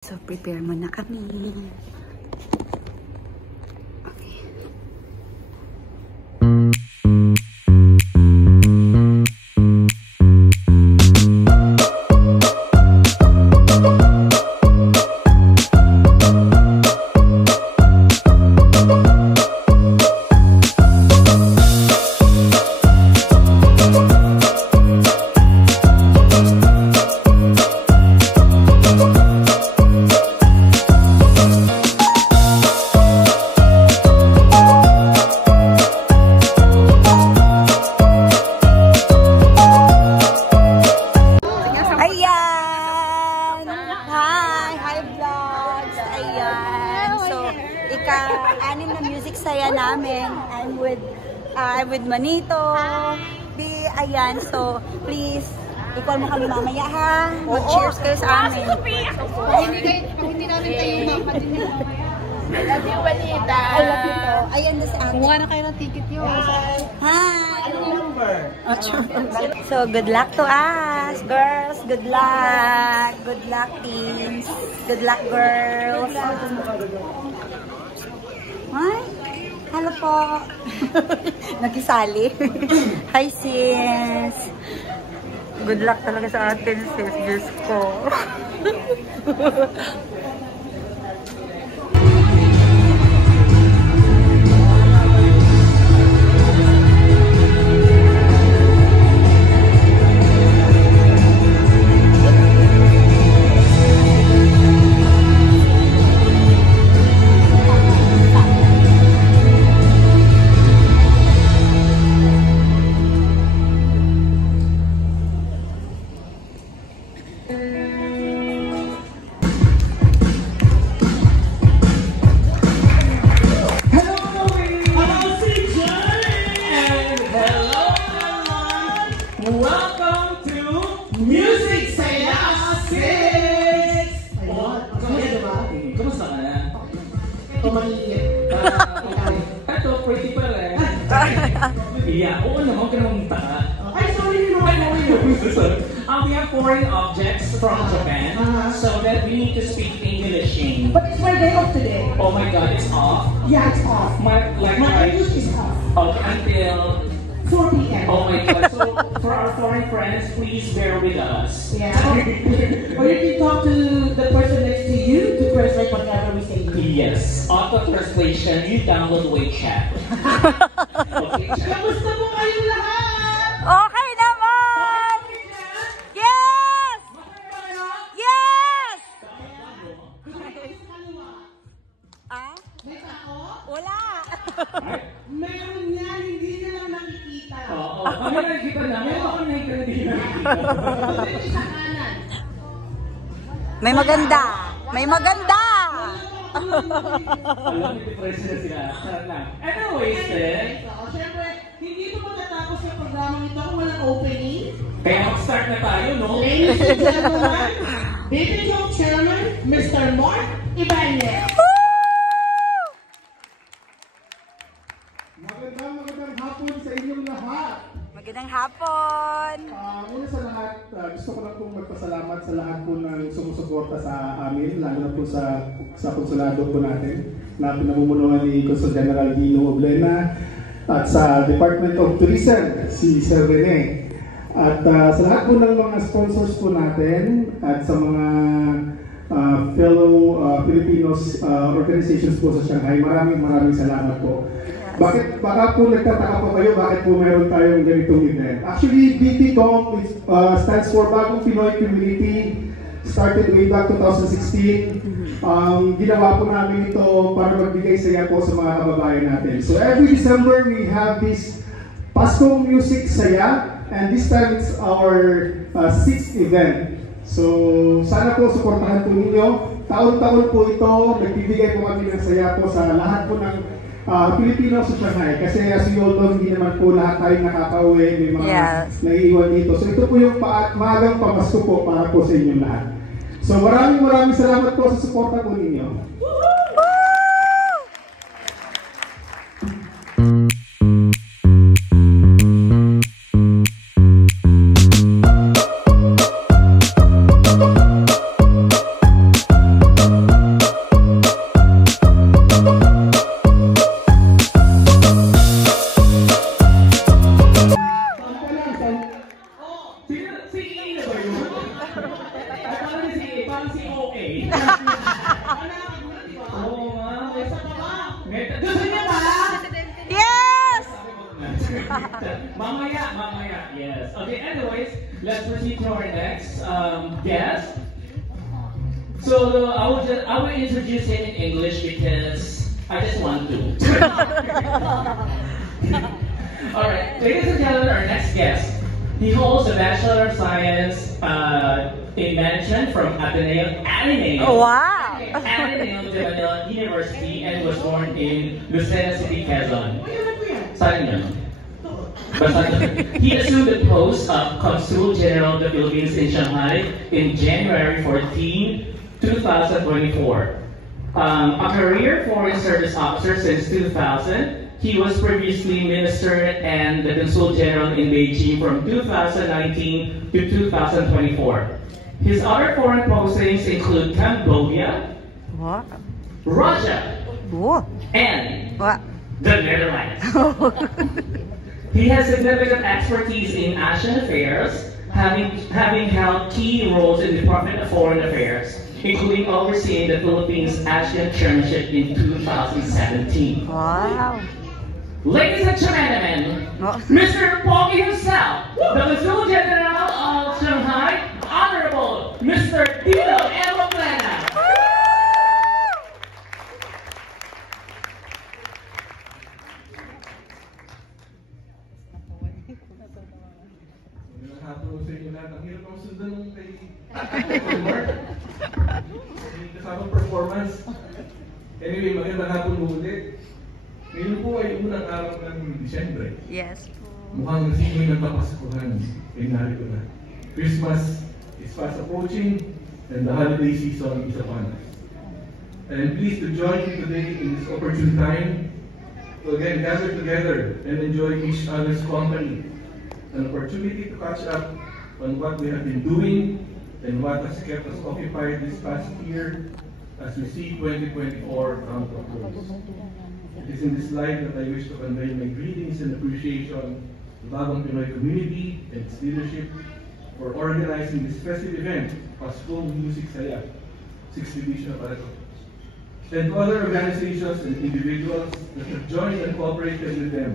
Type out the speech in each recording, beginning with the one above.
So, prepare muna kami. Anim na music saya namin. I'm with Manito. Ayan, so please, i-call mo kami mamaya ha. Mag-cheers kayo sa amin. Hindi namin kayo makakadinig mamaya. I love you, Manita. I love you po. Ayan na si Ate. Kumuha na kayo ng ticket yun. Hi! Anong number? So, good luck to us, girls. Good luck. Good luck, teens. Good luck, girls. Hi! Hello po! Nakisali. Hi, sis! Good luck talaga sa atin, sis. Diyos ko. Welcome to Music Saya 6! Kamusta ka na? Ito, pretty pala eh. Yeah, oo naman, ka naman taka. Ay, sorry, we have foreign objects from Japan, so that we need to speak English. But it's my day off today. Oh my god, it's off? Yeah, it's off. My English is off. Okay, until 4 p.m. Oh my god, so for our foreign friends, please bear with us. Yeah. Or you can talk to the person next to you to translate whatever we say. Yes. Auto translation, you download WeChat. Okay, Kamusta po kayong lahat? Okay naman! Yes! Yes! Ah? May tao? Wala! Meron yan, hindi nyo lang nakikita. Oo, kami nakikita namin. Ako nakikita hindi nakikita. Pwede sa kanan. May maganda! May maganda! Alam, may depression na sila. Sarap lang. Anyways, Siyempre, hindi ito matatapos sa programang ito kung walang opening. kaya mag-start na tayo, no? Ladies and gentlemen, Baby Joke Chairman, Mr. Mark Ibanez. Magandang hapon sa inyong lahat. Magandang hapon! Una sa lahat, gusto ko lang pong magpasalamat sa lahat po ng sumusuporta sa amin, lalo na po sa konsulado po natin na pinamumunuan ni Consul General Dino Oblena at sa Department of Tourism, si Sir Rene. At sa lahat po ng mga sponsors po natin at sa mga fellow Filipinos organizations po sa Shanghai, maraming salamat po. Baka po nagtataka po kayo bakit po meron tayong ganitong event. Actually, BPCOM stands for Bagong Pinoy Community. Started way back 2016. Ginawa po namin ito para magbigay saya po sa mga kababayan natin. So every December, we have this Pasko Music Saya. And this time, it's our 6th event. So sana po suportahan po ninyo. Taon-taon po ito. Nagbibigay po kami ng saya po sa lahat po ng Pilipino sa Shanghai, kasi as you all know, hindi naman po lahat tayo nakaka-uwi, may mga naiiwan dito. So ito po yung maagang pamasko po para po sa inyong lahat. So maraming salamat po sa suporta po ninyo. Oo nga. Gusto niya ba? Yes! Mamaya. Yes. Okay, anyways, let's proceed to our next guest. So I will introduce him in English because I just want to. All right, ladies and gentlemen, our next guest. He holds a Bachelor of Science in Management from Ateneo de Manila University and was born in Lucena City, Quezon. He assumed the post of Consul General of the Philippines in Shanghai in January 14, 2024. A career foreign service officer since 2000, he was previously Minister and the Consul General in Beijing from 2019 to 2024. His other foreign postings include Cambodia, Russia, and the Netherlands. He has significant expertise in Asian affairs, having held key roles in the Department of Foreign Affairs, including overseeing the Philippines ASEAN Chairmanship in 2017. Wow. Ladies and gentlemen, Mr. Pogi himself, the Consul General of Shanghai, Honorable Mr. Dino Oblena. Hapon sa inyo lahat. Ang hirap ang sundan nung kay Mark. Kasama performance. Anyway, magandang hapon ulit. Ngayon po ay unang araw ng Disyembre. Yes. Mukhang nasimoy ng Kapaskuhan. Ay narito na. Christmas is fast approaching and the holiday season is upon us. And I'm pleased to join you today in this opportune time to again gather together and enjoy each other's company. An opportunity to catch up on what we have been doing and what has kept us occupied this past year as we see 2024 come to a close. It is in this light that I wish to convey my greetings and appreciation to Bagong Pinoy community and its leadership for organizing this festive event, Pasko Music Saya, 6th edition para ito. And to other organizations and individuals that have joined and cooperated with them.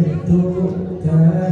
Eto tayo